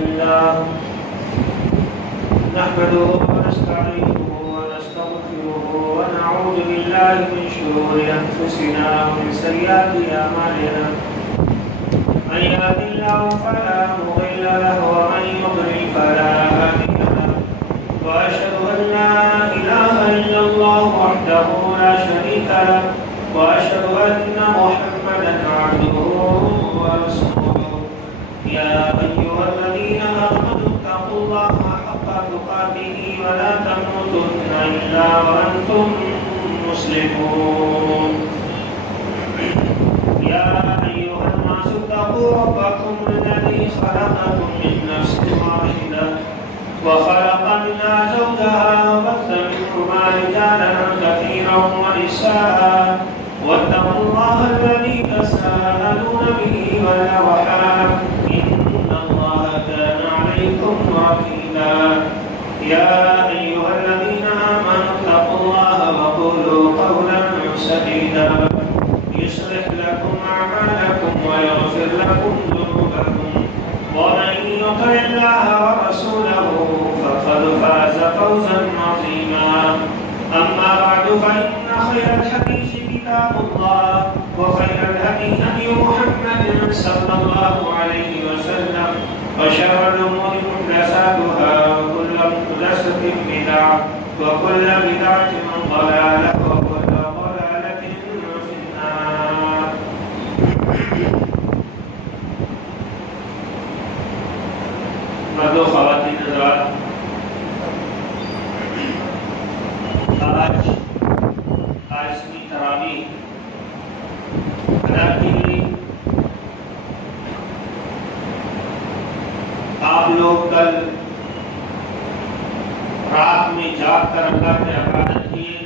لله نحمده ونستعينه ونستغفره ونعوذ بالله من شرور أنفسنا ومن سيئات أعمالنا من يهد الله فلا مضل له ومن يضلل فلا هادي له وأشهد أن لا إله إلا الله وحده لا شريك له وأشهد أن محمدا عبده ورسوله يا أيها الذين آمنوا اتقوا الله حق تقاته ولا تموتن إلا وأنتم مسلمون يا أيها الناس اتقوا ربكم الذي خلقكم من نفس واحدة وخلق منها زوجها وبث منهما رجالا كثيرا ونساء واتقوا الله الذي تساءلون به والأرحام إن الله كان عليكم رقيبا يا أيها الذين آمنوا اتقوا الله وقولوا قولا سديدا يصلح لكم أعمالكم ويغفر لكم ذنوبكم ومن يطع الله ورسوله فقد فاز فوزا عظيما أما بعد فإن خير الحديث كتاب الله وخير الهدي هدي محمد صلى الله عليه وسلم وشر الأمور محدثاتها وكل محدثة بدعة وكل بدعة ضلالة وكل ضلالة في النار. مرد و خواتین حضرات، آج آئسمی تراویح ادا کی گئی. آپ لوگ کل رات میں جاگ کر اللہ نے عبادت کیے،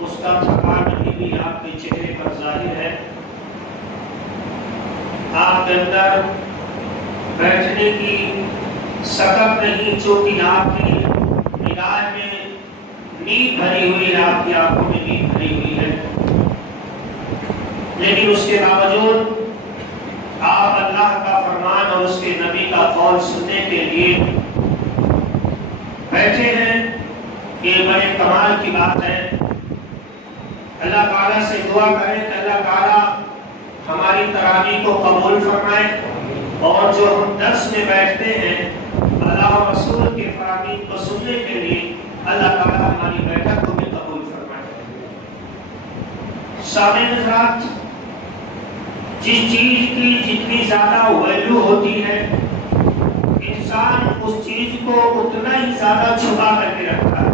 اس کا تھکان بھی آپ کے چہرے پر ظاہر ہے. آپ کے اندر بیٹھنے کی سکت نہیں، چونکہ آپ کی نگاہ میں نیند بھری ہوئی ہے، آپ کی آنکھوں میں نیند بھری ہوئی ہے، لیکن اس کے باوجود آپ اللہ کا فرمان اور اس کے نبی کا قول سننے کے لیے بیٹھے ہیں. یہ بڑے کمال کی بات ہے. اللہ تعالیٰ سے دعا کریں کہ اللہ تعالیٰ ہماری تراویح کو قبول فرمائے، اور جو ہم درس میں بیٹھتے ہیں اللہ و رسول کے فرامین کو سننے کے لیے، اللہ تعالیٰ ہماری بیٹھک کو بھی قبول فرمائے. سامعین حضرات، جس چیز کی جتنی زیادہ ویلیو ہوتی ہے، انسان اس چیز کو اتنا ہی زیادہ چھپا کر کے رکھتا ہے.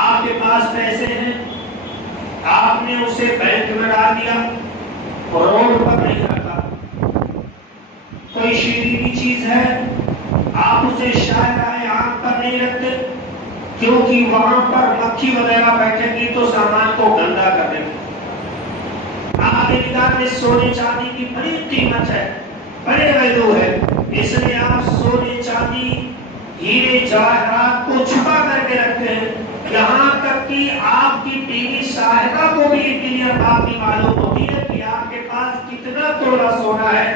آپ کے پاس پیسے ہیں، آپ نے اسے بینک میں ڈال دیا، روڈ پر نہیں رکھا. کوئی شیرینی چیز ہے، آپ اسے شاید عام پر نہیں رکھتے، کیونکہ وہاں پر مکھی وغیرہ بیٹھے گی تو سامان کو گندا کر دیں گے. آپ کے نگاہ میں سونے چاندی کی بڑی قیمت ہے، بڑے ویلو ہے، اس لیے آپ سونے چاندی ہیرے جواہرات کو چھپا کر کے رکھتے ہیں. یہاں تک کہ آپ کی بیوی صاحبہ کو بھی یہ کلیئر بات نہیں معلوم ہوتی ہے کہ آپ کے پاس کتنا تولا سونا ہے،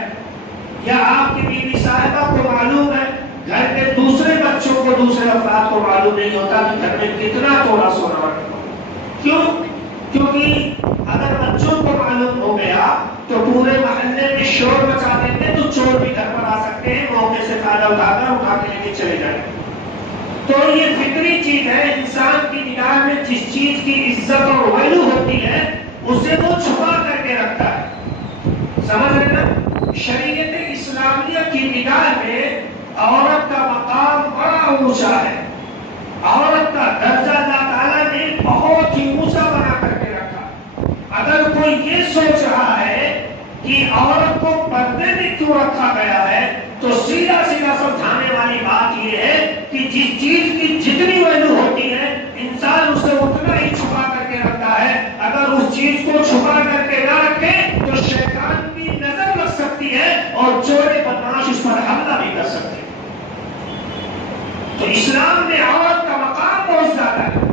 یا آپ کی بیوی صاحبہ کو معلوم ہے، گھر کے دوسرے بچوں کو، دوسرے افراد کو معلوم نہیں ہوتا کہ گھر میں کتنا تولا سونا ہے. کیوں؟ کیونکہ اگر بچوں کو معلوم ہو گیا تو پورے محلے میں شور مچا دیتے تو چور بھی گھر پر آ سکتے ہیں، موقع سے فائدہ اٹھا کے لے کے چلے جائیں. تو یہ فطری چیز ہے، انسان کی نگاہ میں جس چیز کی عزت اور ویلو ہوتی ہے اسے وہ چھپا کر کے رکھتا ہے. سمجھ رہے نا؟ شریعت اسلامیہ کی نگاہ میں عورت کا مقام بڑا اونچا ہے، عورت کا درجہ اللہ تعالیٰ نے بہت ہی اونچا بنا کر کے رکھا. اگر کوئی یہ سوچ رہا ہے کہ عورت کو پردے میں کیوں رکھا گیا ہے تو سیدھا سیدھا سمجھانے والی بات یہ ہے کہ جس چیز کی جتنی ویلو ہوتی ہے انسان اسے اتنا ہی چھپا کر کے رکھتا ہے. اگر اس چیز کو چھپا کر کے نہ رکھے تو شیطان کی نظر لگ سکتی ہے اور چور بدماش اس پر حملہ بھی کر سکتے ہیں. تو اسلام میں عورت کا مقام بہت زیادہ ہے،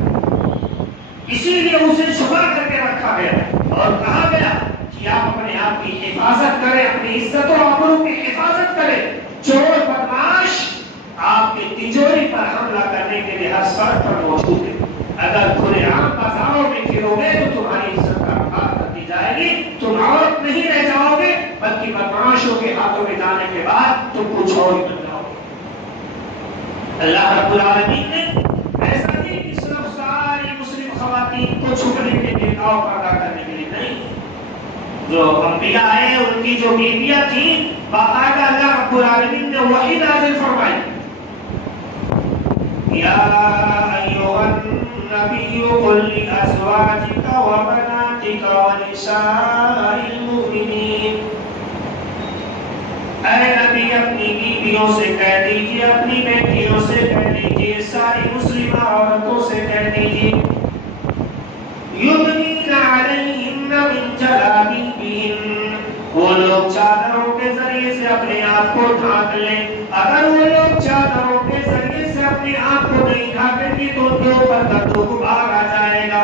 اسی لیے اسے چھپا کر کے رکھا گیا اور کہا گیا کہ آپ اپنے آپ جان کی حفاظت کرے، اپنی عزت و آبرو کی حفاظت کرے۔ چور بدماش آپ کی تجوری پر حملہ کرنے کے لیے ہر سڑک پر موجود ہے۔ اگر کھلے عام بازاروں میں پھرو گے تو تمہاری عزت کا رکھوالی کر دی جائے گی، تم عورت نہیں رہ جاؤ گے بلکہ بدماشوں کے ہاتھوں میں جانے کے بعد تم کچھ اور ہی بن جاؤ گے۔ اللہ رب العالمین نے ایسا نہیں کہ صرف ساری مسلم خواتین کو چھپنے کے لیے نکاح پردہ کرنے کے لیے نہیں، جو انبیاء ہیں ان کی جو بیویاں تھیں باقاعدہ اللہ رب العالمین نے وحی نازل فرمائی، یا ایھا النبی قل لازواجک وبناتک ونساء المؤمنین، اے نبی اپنی بیویوں سے کہہ دیجیے، اپنی بیٹیوں سے کہہ دیجیے، ساری مسلمہ عورتوں سے کہہ دیجیے، یدنین علیہن من جلابیبہن، وہ لوگ چادروں کے ذریعے سے اپنے آپ کو ڈھانک لیں۔ اگر وہ لوگ چادروں کے ذریعے سے اپنے آپ کو نہیں ڈھانکیں گی تو ان کے اوپر گرد و غبار آ جائے گا،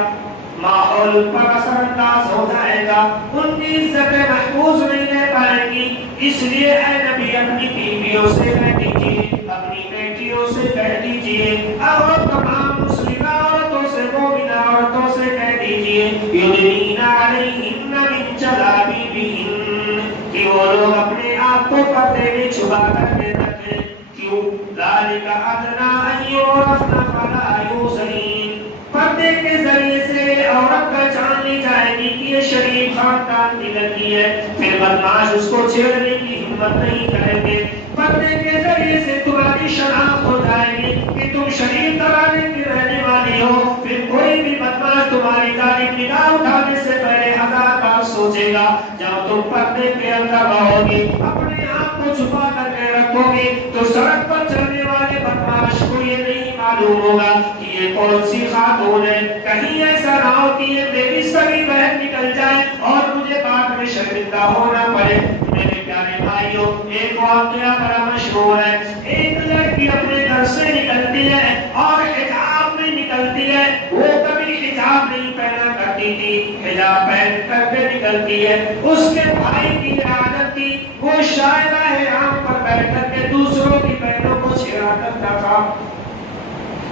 ماحول ان پر اثر انداز ہو جائے گا، ان کی عزت محفوظ نہیں رہ پائے گی۔ اس لیے اے نبی اپنی بیویوں سے کہہ دیجیے، اپنی بیٹیوں سے کہہ دیجیے، اور تمام مسلمہ عورتوں سے، مومنہ عورتوں سے کہہ دیجیے، یدنین علیہن من جلابیبہن، کہ وہ لوگ اپنے آپ کو پردے میں چھپا کر کے رکھیں۔ کیوں؟ ذالک ادنیٰ ان یعرفن فلا یؤذین، پردے کے ذریعے سے عورت پہچان لی جائے گی کہ یہ شریف خاندان کی لڑکی ہے، پھر بدماش اس کو چھیڑنے کی ہمت نہیں کریں گے۔ پردے کے ذریعے سے تمہاری شناخت ہو جائے گی کہ تم شریف گھرانے کی رہنے والی ہو، پھر کوئی بھی بدماش تمہاری جانب نگاہ اٹھانے سے پہلے ہزار بار سوچے گا۔ جب تم پردے کے اندر رہو گی، اپنے آپ کو چھپا کر کے رکھو گی، تو سڑک پر چلنے والے بدماش کو یہ نہیں معلوم ہوگا کہ یہ کون سی خاتون ہے، کہیں ایسا نہ ہو کہ یہ میری سگی بہن نکل جائے اور مجھے بعد میں شرمندہ ہونا پڑے۔ میرے پیارے بھائیوں، ایک واقعہ بڑا مشہور ہے، ایک لڑکی اپنے گھر سے نکلتی ہے اور حجاب میں نکلتی ہے، وہ کبھی حجاب نہیں پہنا کرتی تھی، حجاب پہن کر کے نکلتی ہے۔ اس کے بھائی کی عادت تھی، وہ شاعرہ حرام پر بیٹھ کر کے دوسروں کی بہنوں کو چھیڑا کرتا تھا۔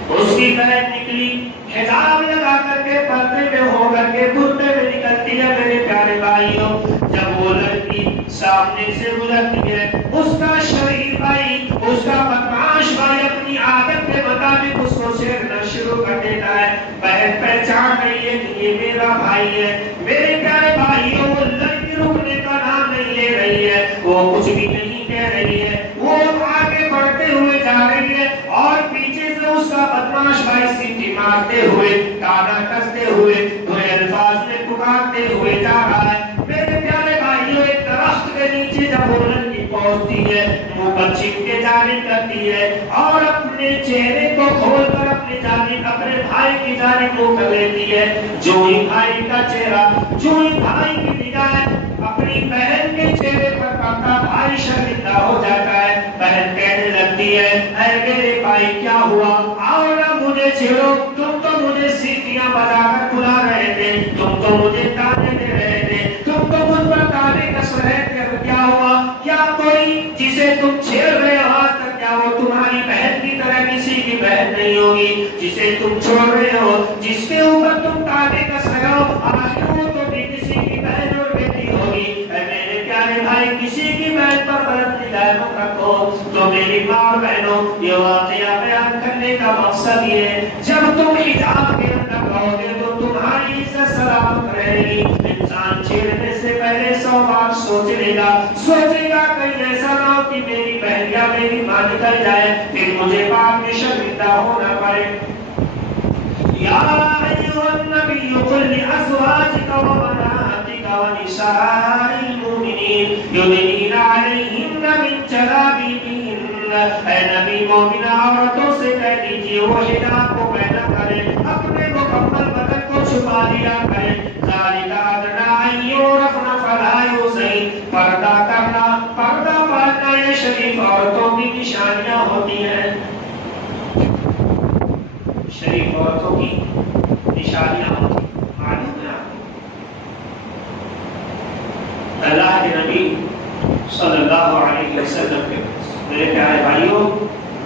اس کی بہن نکلی، حجاب لگا کر کے پردے میں ہو کر کے کرتے میں نکلتی ہے۔ میرے پیارے بھائیوں، جب وہ لڑکی سامنے سے گزرتی ہے، اس کا شریف بھائی، اس کا بدماش بھائی اپنی عادت کے مطابق اس کو چھیڑنا شروع کر دیتا ہے۔ بہن پہچان رہی ہے کہ یہ میرا بھائی ہے۔ میرے پیارے بھائیوں، وہ لڑکی رکنے کا نام نہیں لے رہی ہے، وہ کچھ بھی نہیں کہہ رہی ہے، وہ آگے بڑھتے ہوئے جا رہی ہے اور پیچھے سے اس کا بدماش بھائی سیٹی مارتے ہوئے، تانا کستے ہوئے، برے الفاظ میں پکارتے ہوئے جا رہا ہے۔ میرے پیارے بھائیوں، ایک درخت کے نیچے جب وہ لڑکی پہنچتی ہے، منہ پر چھپ کے جانب کرتی ہے اور اپنے چہرے کو کھول کر اپنے جانب، اپنے بھائی کی جانب منہ کر لیتی ہے۔ جو ہی بھائی کا چہرہ، جو ہی بھائی کی نگاہ اپنی بہن کے چہرے پر پڑتا، بھائی شرمندہ ہو جاتا ہے۔ بہن کہنے لگتی ہے، اے میرے بھائی کیا ہوا؟ آؤ نہ مجھے چھیڑو، تم تو مجھے سیٹیاں بجا کر بلا رہے تھے، تم تو مجھے تانے دے رہے تھے، تم تو مجھ پر تانے کس رہے تھے، کیا ہوا؟ کیا کوئی جسے تم چھیڑ رہے ہو آج تک، کیا وہ تمہاری بہن کی طرح کسی کی بہن نہیں ہوگی؟ جسے تم چھوڑ رہے ہو، جس کے اوپر تم تانے کس رہے ہو، آخر وہ تو بھی کسی کی بہن اور بیٹی ہوگی۔ اے میرے پیارے بھائی، کسی کی بہن پر غلط نگاہ مت رکھو۔ تو میری ماں اور بہنوں، یہ واقعہ بیان کرنے کا مقصد یہ ہے، جب تم حجاب کے اندر رہو گے تو تمہاری عزت سلامت رہے گی۔ انسان چھیڑنے سے پہلے 100 بار سوچ لے گا، سوچے گا کہیں ایسا نہ ہو کہ میری بہن یا میری ماں نکل جائے، پھر مجھے بعد میں شرمندہ ہونا پڑے۔ یا ایھا النبی قل لازواجک وبناتک ونساء المؤمنین یدنین علیہن من جلابیبہن، اے نبی مومنہ عورتوں سے کہہ دیجیے وہ حجاب کو پہنا کریں، اپنے مکمل بدن کو چھپا لیا کریں۔ ذالک ادنیٰ ان یعرفن فلا یؤذین، پردہ کرنا، پردہ پڑھنا یہ شریف عورتوں کی نشانیاں ہوتی ہیں، شریف عورتوں کی نشانیاں ہوتی ہیں، معلوم ہے آپ کو؟ اللہ کے نبی صلی اللہ علیہ وسلم کے میرے پیارے بھائیوں،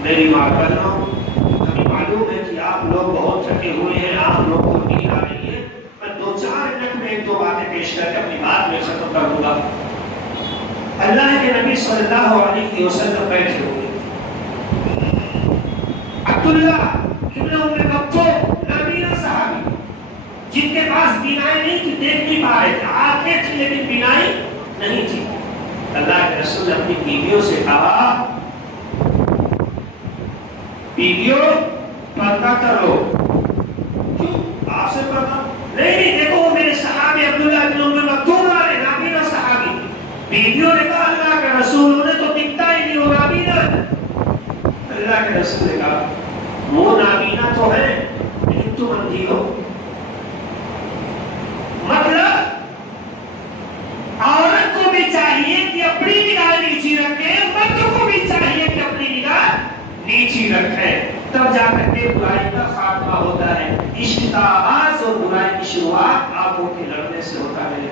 میری ماں بہنوں، ہمیں معلوم ہے کہ آپ لوگ بہت تھکے ہوئے ہیں، آپ لوگ کو نیند آ رہی ہے. میں 2-4 منٹ میں 1-2 باتیں پیش کر کے اپنی بات میں ختم کر دوں گا. اللہ کے نبی صلی اللہ علیہ وسلم بیٹھے ہوئے. عبداللہ ابن ام مکتوم نابینا صحابی جن کے پاس بینائی نہیں تھی، دیکھ نہیں پا رہے تھے، آنکھیں تھی لیکن بینائی نہیں تھی. اللہ کے رسول نے اپنی بیویوں سے کہا بیویوں پردہ کرو. کیوں آپ سے پردہ؟ نہیں دیکھو وہ میرے صحابی عبداللہ ابن ام مکتوم والے نابینا صحابی. بیویوں نے کہا اللہ کے رسول نے تو دکھتا ہی نہیں، وہ نابینا. اللہ کے رسول نے کہا وہ نابینا تو ہے لیکن تم اندھی ہو. مطلب عورت کو بھی چاہیے کہ اپنی نگاہ نیچی رکھے، مرد کو بھی چاہیے کہ اپنی نگاہ نیچی رکھے، تب جا کر کے برائی کا خاتمہ ہوتا ہے. عشق کا آغاز اور برائی کی شروعات آنکھوں کے لڑنے سے ہوتا ہے.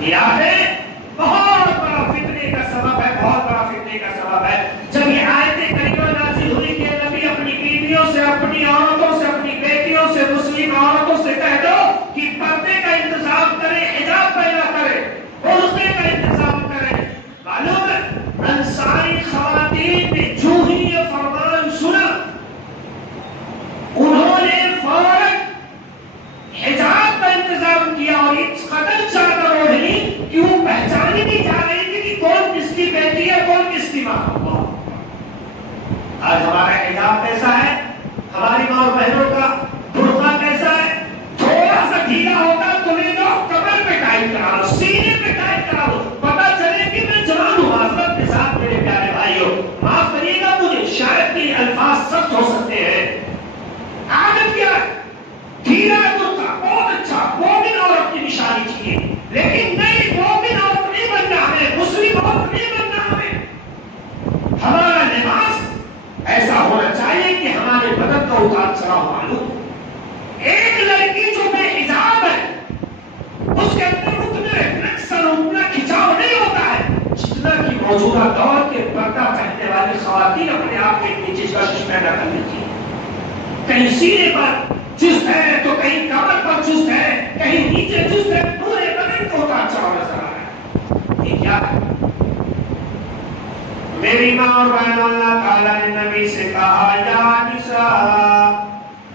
یہ آیت بہت بڑا فتنے کا سبب ہے، بہت بڑا فتنے کا سبب ہے. جب یہ آیت کریمہ نازل ہوئی کہ نبی اپنی بیویوں سے، اپنی عورتوں سے، اپنی بیٹیوں سے، مسلم عورتوں سے کہہ دو کہ پردے کا انتظام کریں، حجاب پہنا کریں، عرفے کا انتظام کریں. معلوم ہے انصاری خواتین نے جو ہی یہ فرمان سنا انہوں نے فوراً حجاب کا انتظام کیا اور اس قدر چادر اوڑھی کہ وہ پہچانی نہیں جا رہی تھی کہ کون کس کی بیٹی ہے، کون کس کی ماں. آج ہمارا حجاب کیسا ہے، ہماری ماں اور بہنوں کا برقع کیسا ہے؟ تھوڑا سا ڈھیلا ہوتا تمہیں تو کمر پہ ٹائٹ کرا لو، سینے پہ ٹائٹ کرا لو، پتا چلے کہ میں جوان ہوں. معذرت کے ساتھ میرے پیارے بھائیوں، معاف کریے گا مجھے، شاید کہ الفاظ سخت ہو سکتے ہیں. عادت کیا ہے؟ ڈھیلا برقع بہت اچھا، مومن عورت کی نشانی چاہیے، لیکن نہیں، مومن عورت نہیں بننا ہمیں، مسلم عورت نہیں بننا ہمیں. ہمارا لباس ایسا ہونا چاہیے کہ ہمارے بدن کا اتار چڑھاؤ معلوم. ایک لڑکی جو بے حجاب ہے اس کے اندر اتنا ریفلیکشن، اتنا کھچاؤ نہیں ہوتا ہے جتنا کہ موجودہ دور کے پردہ پہننے والی خواتین اپنے آپ میں اتنی کشش پیدا کر لیتی ہیں. کہیں سینے پر چست ہے تو کہیں کمر پر چست ہے، کہیں نیچے چست ہے، پورے بدن کو اتار چڑھاؤ نظر آ رہا ہے. یہ کیا ہے؟ میری ماں اور بہنوں، اللہ تعالیٰ نے نبی سے کہا یا نساء،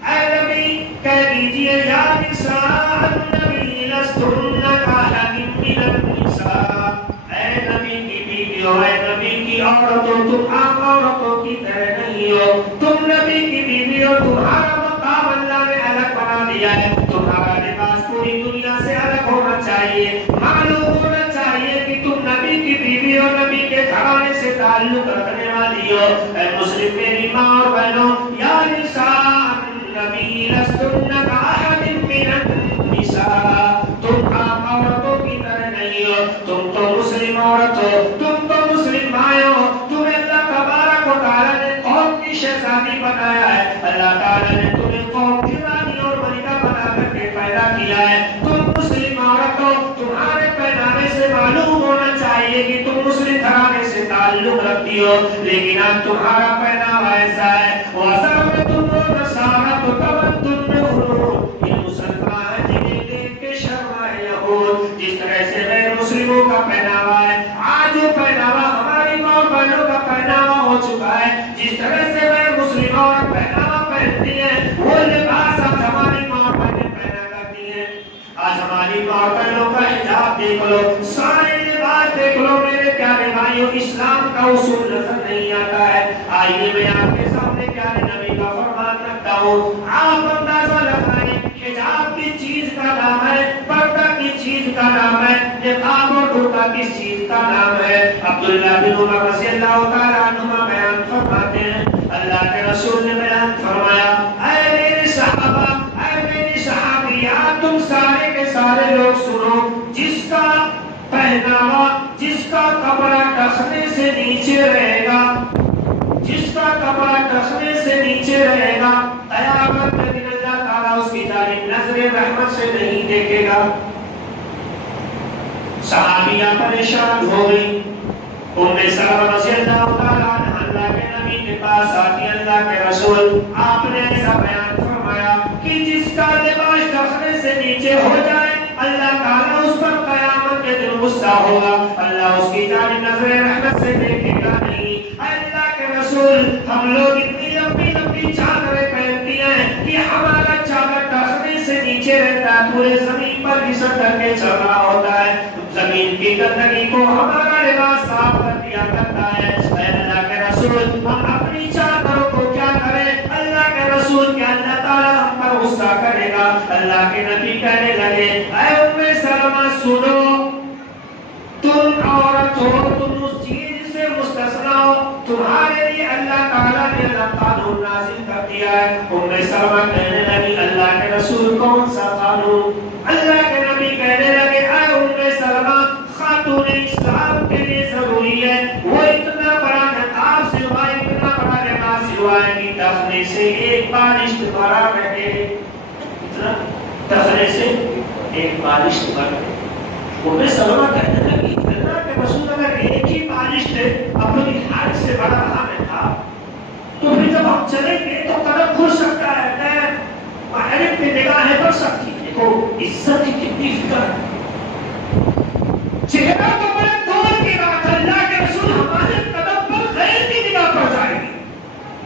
اے نبی کہہ دیجئے یا نساء النبی لستن کاحد من النساء. اے نبی کی بیویوں، اے نبی کی عورتوں، تم عام عورتوں کی طرح نہیں ہو. تم نبی کی بیویوں، تمہارا مقام اللہ نے الگ بنا دیا ہے. تمہارا لباس پوری دنیا سے الگ ہونا چاہیے. معلوم ہونا چاہیے کہ تم نبی کی بیوی اور نبی کے گھرانے سے تعلق رکھنے والی ہو. اے مسلم میری ماں اور بہنوں، یا نساء النبی لستن کاحد من النساء، تم عام عورتوں کی طرح نہیں ہو. تم تو مسلم عورت ہو، تم تو مسلم مائیں ہو. تمہیں اللہ تبارک و تعالیٰ نے قوم کی شہزادی بنایا ہے. اللہ تعالیٰ نے تمہیں قوم کی رانی اور ملکہ بنا کر کے پیدا کیا ہے. تم مسلم عورت ہو، تمہارے پہناوے سے معلوم ہونا چاہیے کہ تم مسلم گھرانے سے تعلق رکھتی ہو، لیکن اب تمہارا پہناوا ایسا ہے وَأَصَابَتُمْ النَّصَارَىٰ تَتَّبَعْتُمْ یہ مسلمان جنہیں دیکھ کے شرمائے یہود. جس طرح سے غیر مسلموں کا پہناوا ہے، آج وہ پہناوا ہماری ماں بہنوں کا پہناوا ہو چکا ہے. جس طرح سے غیر مسلم اور پہناوا پہنتی ہیں، وہ لباس آج ہماری ماں بہنیں پہنا کرتی ہیں. آج ہماری ماں بہنوں کا حجاب دیکھ لو، سارے لباس دیکھ لو میرے پیارے بھائیوں، اسلام کا اصول نظر نہیں آتا ہے. آئیے میں آپ کے سامنے پیارے نبی کا فرمان رکھتا ہوں، آپ اندازہ لگائیں حجاب کس چیز کا نام ہے، پردہ کس چیز کا نام ہے، نقاب اور برقع کس چیز کا نام ہے. عبداللہ بن عمر رضی اللہ تعالیٰ عنہما بیان فرماتے ہیں، اللہ کے رسول نے بیان فرمایا، اے میرے صحابہ، اے میری صحابیات، تم سارے کے سارے لوگ سنو، جس کا پہناوا، جس کا کپڑا ٹخنے سے نیچے رہے گا، جس کا کپڑا ٹخنے سے نیچے رہے گا، قیامت کے دن اللہ تعالیٰ اس کی جانب نظر رحمت سے نہیں دیکھے گا. صحابیہ پریشان ہو گئی. ام سلمہ رضی اللہ تعالیٰ عنہ اللہ کے نبی کے پاس آتی. اللہ کے رسول آپ نے ایسا بیان فرمایا کہ جس کا لباس ڈھکنے سے نیچے ہو جائے اللہ تعالیٰ اس پر قیامت کے دن غصہ ہوگا, اللہ اس کی جانب نظر رحمت سے دیکھے گا نہیں. اللہ کے رسول ہم لوگ اتنی لمبی لمبی چادریں پہنتی ہیں کہ ہمارا چادر ڈھکنے سے نیچے رہتا ہے, پورے زمین پر گھسٹ کر کے چل رہا ہوتا ہے. زمین کی گندگی کو ہمارا لباس صاف کر دیا کرتا ہے. اللہ کے رسول ہم اپنی چادروں کو کیا کریں؟ اللہ کے رسول کہ اللہ تعالیٰ ہم پر غصہ کرے گا. اللہ کے نبی کہنے لگے اے ام سلمہ سنو, تم عورت ہو, تم اس چیز سے مستثنا ہو, تمہارے لیے اللہ تعالیٰ نے قانون نازل کر دیا ہے. ام سلمہ کہنے لگی اللہ کے رسول کون سا قانون؟ اللہ کے نبی کہنے لگے اے ام سلمہ خاتون اسلام کے لیے ضروری ہے وہ اتنا بڑا نقاب سلوائے, اتنا بڑا لباس سلوائے کہ ڈھکنے سے ایک بالشت بڑا رہے, اتنا ڈھکنے سے ایک بالشت بڑا رہے. ام سلمہ کہنے لگی اللہ کے رسول اگر ایک ہی بالشت اپنی حد سے بڑا رہا میں تھا تو پھر جب ہم چلیں گے تو قدم کھل سکتا ہے, محرم کی نگاہیں بڑھ سکتی. دیکھو عزت کی کتنی فکر ہے. چہرہ تو بڑے دور کی بات ہے, اللہ کے رسول ہمارے قدم پر غیر کی نگاہ پڑ جائے گی.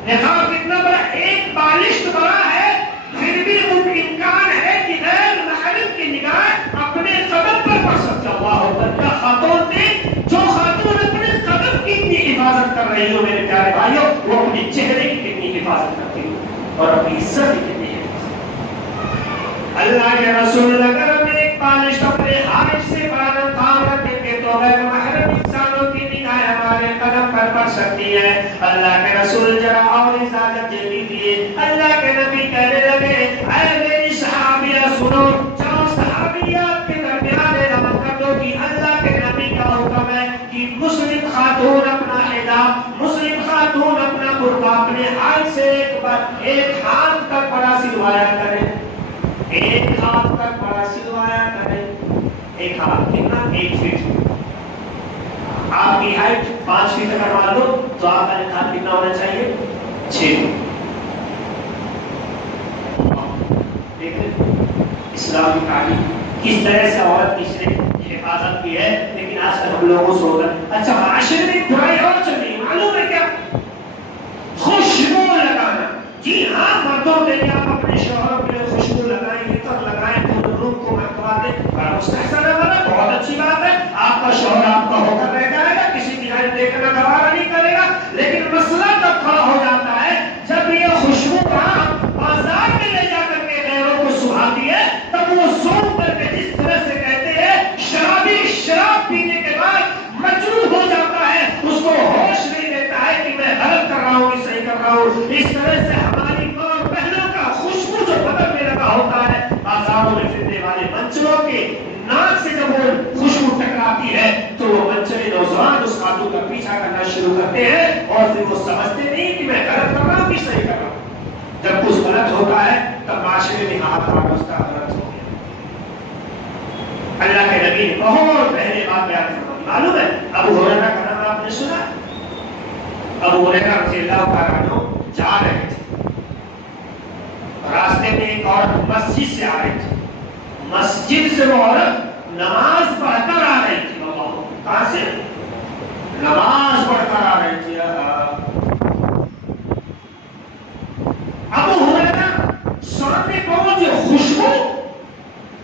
نقاب کتنا بڑا, ایک بالشت بڑا ہے, پھر بھی امکان ہے کہ غیر محرم کی نگاہ اپنے قدم پر پڑ سکتا. اللہ اکبر, کیا خاتون تھی جو خاتون اپنے قدم کی اتنی حفاظت کر رہی ہو میرے پیارے بھائیوں, وہ اپنے چہرے کی کتنی حفاظت کرتی ہو اور اپنی عزت کی کتنی حفاظت. اللہ کے رسول اگر ہم ایک بالشت اپنے حائط سے باہر کام رکھیں گے تو غیر محرم انسانوں کی نگاہ ہمارے قدم پر پڑ سکتی ہے. اللہ کے رسول ذرا اور اجازت دے دیجیے. اللہ کے نبی کہنے لگے اے میری صحابیہ سنو, جاؤ صحابیات کے درمیان اعلان کر دو کہ اللہ کے نبی کا حکم ہے کہ مسلم خاتون اپنا حجاب, مسلم خاتون اپنا برقع اپنے ہاتھ سے ایک ہاتھ تک بڑا سلوایا کرے, ایک ہاتھ تک بڑا سلوایا کرے. ایک ہاتھ کتنا؟ 1 فٹ. آپ کی ہائٹ 5 فٹ اگر مان لو تو آپ کا نقاب کتنا ہونا چاہیے؟ 6 فٹ. دیکھیں اسلام کی تعلیم کس طرح سے عورت کی اس نے حفاظت کی ہے. لیکن آج کل ہم لوگوں سے ہوگا اچھا معاشرے میں برائی اور چل رہی ہے, معلوم ہے کیا؟ خوشبو لگانا. جی ہاں, مردوں کے لیے آپ اپنے شوہر کے لیے خوشبو لگائیں, عطر لگائیں, روم کو مہکوا دیں, بڑا مستحسن ہے, بہت اچھی بات ہے. آپ کا شوہر آپ کا ہو کر رہ جائے گا, کسی کی جانب دیکھنا گوارا نہیں کرے گا. لیکن مسئلہ تب کھڑا ہو جاتا ہے جب یہ خوشبو بازار میں لے جا کر کے غیروں کو سہاتی ہے, تب وہ زوم کر کے جس طرح سے کہتے ہیں شرابی شراب پینے کے بعد مجروح ہو جاتا ہے, اس کو ہوش نہیں رہتا ہے کہ میں غلط کر رہا ہوں کہ صحیح کر رہا ہوں. اس طرح سے ہماری ماں اور بہنوں کا خوشبو جو بدن میں لگا ہوتا ہے, بازاروں میں پھرنے والے منچروں کے ناک سے جب وہ خوشبو ٹکراتی ہے تو وہ منچرے نوجوان اس خاتون کا پیچھا کرنا شروع کرتے ہیں اور پھر وہ سمجھتے نہیں کہ میں غلط کر رہا ہوں کہ صحیح کر رہا ہوں. جب کچھ غلط ہوتا ہے تب معاشرے میں ہاتھ مار اس کا غلط ہو گیا. اللہ کے نبی نے بہت پہلے بات بیان فرمائی, معلوم ہے ابو ہریرہ کا نام آپ نے سنا؟ ابو ہریرہ رضی اللہ تعالیٰ عنہ جا رہے تھے, راستے میں ایک عورت مسجد سے آ رہی تھی. مسجد سے وہ عورت نماز پڑھ کر آ رہی تھی. کہاں سے؟ نماز پڑھ کر آ رہی تھی. ابو ہریرہ سامنے پہنچے, خوشبو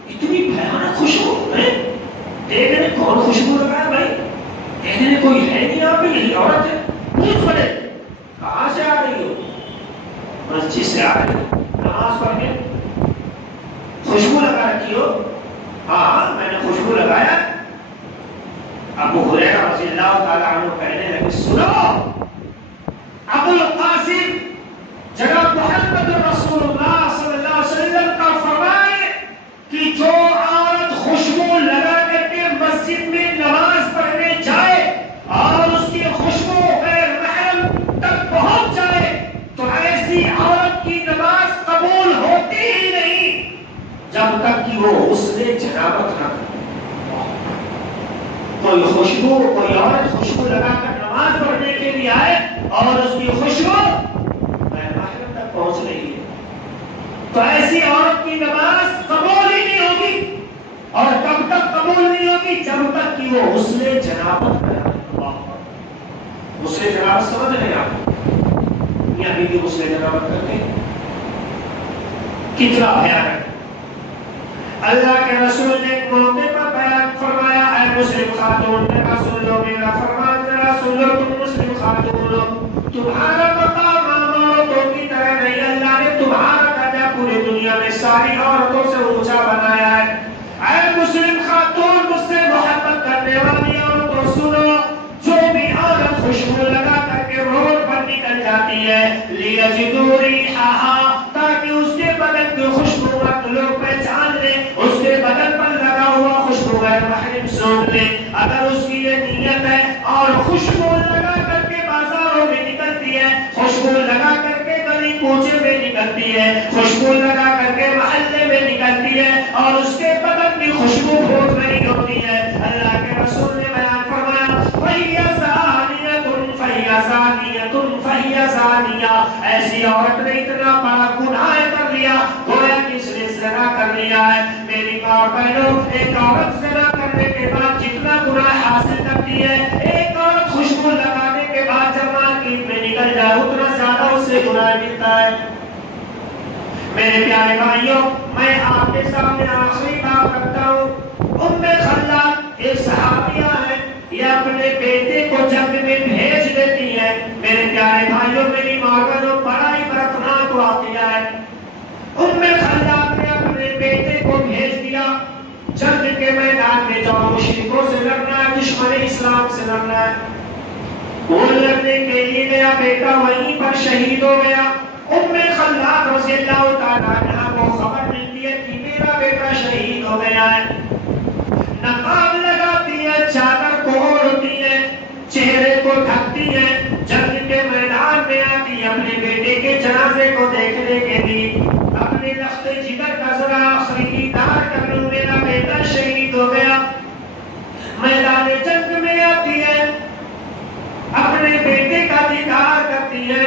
اتنی بھیانک خوشبو ہے, دیکھنے کون خوشبو لگایا بھائی, دیکھنے کوئی ہے نہیں یہاں پہ, یہی عورت ہے. پوچھ پڑے کہاں سے آ رہی ہو؟ مسجد سے آ رہی ہو, نماز پڑھ کے خوشبو لگا رکھی ہو؟ ہاں میں نے خوشبو لگایا. ابو ہریرہ رضی اللہ تعالیٰ عنہ کہنے لگے سنو, ابو القاسم جناب محمد رسول اللہ صلی اللہ علیہ وسلم کا فرمائے کہ جو عورت خوشبو لگا کر کے مسجد میں نماز پڑھنے جائے اور اس کی خوشبو غیر محرم تک پہنچ جائے تو ایسی عورت کی نماز قبول ہوتی ہی نہیں جب تک کہ وہ حسن جنابت نہ کرے. کوئی عورت خوشبو لگا کر نماز پڑھنے کے لیے آئے اور اس کی خوشبو غیر محرم تک پہنچ رہی ہے تو ایسی عورت کی نماز قبول ہی نہیں ہوگی. اور کب تک قبول نہیں ہوگی؟ جب تک کہ وہ غسل جنابت کرے. غسل جنابت سمجھ رہے ہیں آپ؟ یہ ابھی بھی غسل جنابت کرتے ہیں. کتنا بھیانک. اللہ کے رسول نے ایک موقع پر بیان فرمایا اے مسلم خاتون ذرا سن لو میرا فرمان ذرا سن لو تم مسلم خاتون تمہارا مقام عورتوں کی طرح نہیں. اللہ نے تمہارا درجہ پوری دنیا میں ساری عورتوں سے اونچا بنایا ہے. اے مسلم خاتون مجھ سے محبت کرنے والی عورتوں سنو. جو بھی عورت خوشبو لگا کر کے روڈ پر نکل جاتی ہے لیجدوا ریحھا تاکہ اس کے بدن کی خوشبو لوگ پہچان لیں, اس کے بدن پر لگا ہوا خوشبو غیر محرم سونگ لیں. اگر اس کی یہ نیت ہے اور خوشبو لگا کر کے بازاروں میں نکلتی ہے, خوشبو لگا کر کے گلی کوچے میں نکلتی ہے, خوشبو لگا کر کے محلے میں نکلتی ہے اور اس کے بدن کی خوشبو پھوٹ رہی ہوتی ہے, اللہ کے رسول نے بیان فرمایا فَهِيَ زَانِيَةٌ ایسی عورت نے اتنا بڑا گناہ کر لیا گویا کہ اس نے زنا کر لیا ہے. میری ماں بہنوں, ایک عورت زنا کرنے کے بعد جتنا گناہ حاصل کرتی ہے, ایک عورت خوشبو لگانے کے بعد جب مارکیٹ میں نکل جائے اتنا زیادہ اس سے گناہ ملتا ہے. میرے پیارے بھائیوں, میں آپ کے سامنے آخری بات کرتا ہوں. ام خلاد ایک صحابیہ ہے, یہ اپنے بیٹے کو جنگ میں بھیج دیتی ہے. میرے پیارے بھائیوں, میری ماں بہنوں, بڑا ہی برفناک واقعہ ہے. ام خلاد نے اپنے بیٹے کو بھیج دیا جنگ کے میدان میں, جاؤ مشرکوں سے لڑنا ہے, دشمن اسلام سے لڑنا ہے. وہ لڑنے کے لیے گیا, بیٹا وہیں پر شہید ہو گیا. ام خلاد رضی اللہ تعالیٰ عنہا کو خبر ملتی ہے کہ میرا بیٹا شہید ہو گیا ہے. نقاب لگاتی ہے, چادر کو اوڑھتی ہے, چہرے کو ڈھکتی ہے, جنگ کے میدان میں آتی ہے اپنے بیٹے کے جنازے کو دیکھنے کے لیے. اپنے لخت جگر کا ذرا آخری دیدار کر لوں, میرا بیٹا شہید ہو گیا. میدان جنگ میں آتی ہے, اپنے بیٹے کا دیدار کرتی ہے.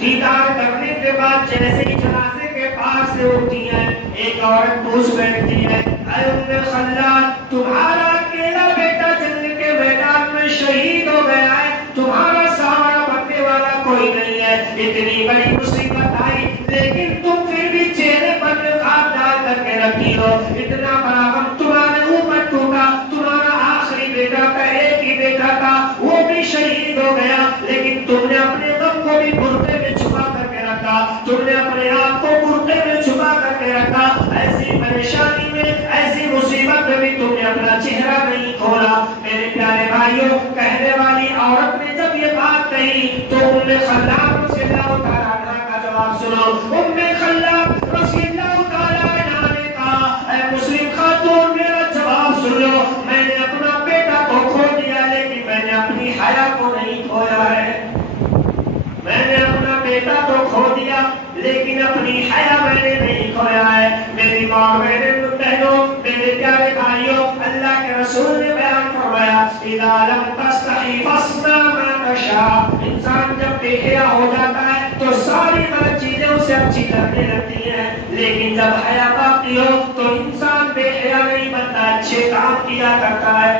دیدار کرنے کے بعد جیسے ہی جنازے کے پاس سے اٹھتی ہے, ایک عورت پوچھ بیٹھتی ہے اے ام خلاد, تمہارا اکیلا بیٹا جنگ کے میدان میں شہید ہو گیا ہے, تمہارا سہارا بننے والا کوئی نہیں ہے. اتنی بڑی مصیبت آئی لیکن تم پھر بھی چہرے پر نقاب ڈال کر کے رکھی ہو. اتنا بڑا غم تمہارے اوپر ٹوٹا, تمہارا آخری بیٹا تھا, ایک ہی بیٹا تھا, وہ بھی شہید ہو گیا, لیکن تم نے اپنے غم کو بھی پردے میں چھپا کر کے رکھا, تم نے اپنے آپ کو پردے میں چھپا کر کے رکھا. ایسی پریشانی میں, ایسی مصیبت میں بھی تم نے اپنا چہرہ نہیں کھولا. میرے پیارے بھائیوں, کہنے والی عورت نے جب یہ بات کہی تو ام خلاد رضی اللہ تعالیٰ عنہا کا جواب سنو. ام خلاد رضی اللہ تعالیٰ عنہا نے کہا اے مسلم خاتون, میرا جواب سن لو. میں نے اپنا بیٹا کو کھو دیا لیکن میں نے اپنی حیا کو نہیں کھویا ہے. میں نے اپنا بیٹا تو کھو دیا لیکن اپنی حیا میں نے نہیں کھویا ہے. میری ماں, میرے بہنوں, میرے پیارے بھائیوں, اللہ کے رسول نے بیان فرمایا اذا لم تستحی فاصنع ما تشاء. انسان جب بے حیا ہو جاتا ہے تو ساری غلط چیزیں اسے اچھی لگنے لگتی ہیں, لیکن جب حیا باقی ہو تو انسان بے حیا نہیں بنتا, اچھے کام کیا کرتا ہے.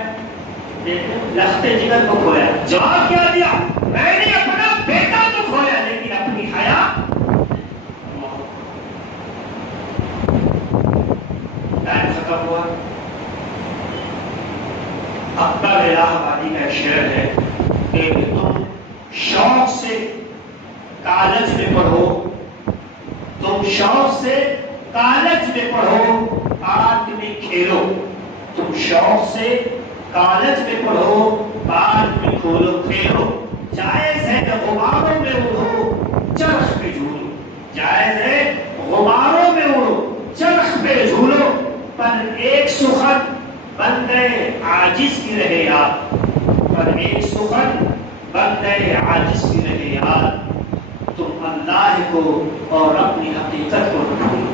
لخت جگر کو کھویا, جواب کیا دیا, میں نے اپنا بیٹا تو کھویا لیکن اپنی حیا. ٹائم ختم ہوا. اکبر الہ آبادی کا ایک شعر ہے کہ تم شوق سے کالج میں پڑھو, تم شوق سے کالج میں پڑھو, پارک میں کھیلو. تم شوق سے کالج میں پڑھو, پارک میں کھیلو. جائز ہے غباروں میں اڑو, چرخ پہ جھولو. جائز ہے غباروں میں اڑو, چرخ پہ جھولو. پر ایک سخن بندے عاجز کی رہے یاد, پر ایک سخن بندے عاجز کی رہے یاد. تم اللہ کو اور اپنی حقیقت کو رکھو.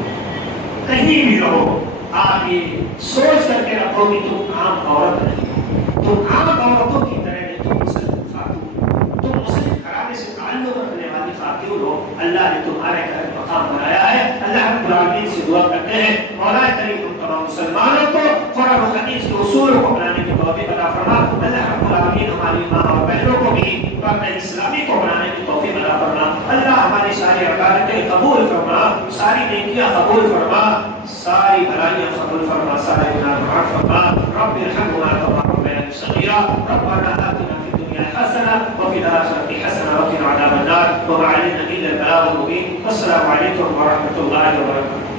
کہیں بھی رہو, آپ یہ سوچ کر کے رکھو کہ تم عام عورت نہیں. تم عام عورتوں کی طرح نہیں، تم مسلم خاتون، تم مسلم گھرانے سے تعلق رکھنے والی خاتون ہو. اللہ نے تمہارے گھر مقام بنایا ہے. اللہ رب العالمین سے دعا کرتے ہیں مولا کریم ان تمام مسلمانوں کو قرآن و حدیث کے اصول کو بنانے کی توفیق عطا فرما. اللہ رب العالمین ہماری ماں اور بہنوں کو بھی اسلامی کو بنانے کی توفیق عطا فرما. اللہ ہماری ساری عبادتیں قبول فرما، ساری نیکیاں قبول فرما، ساری بھلائیاں قبول فرما، سارے گناہ معاف فرما. رب ارحمنا كما ربيانا صغيرا. ربنا آتنا في الدنيا حسنة وفي الآخرة حسنة وقنا عذاب النار. وما علينا إلا البلاغ المبين. والسلام عليكم ورحمة الله وبركاته.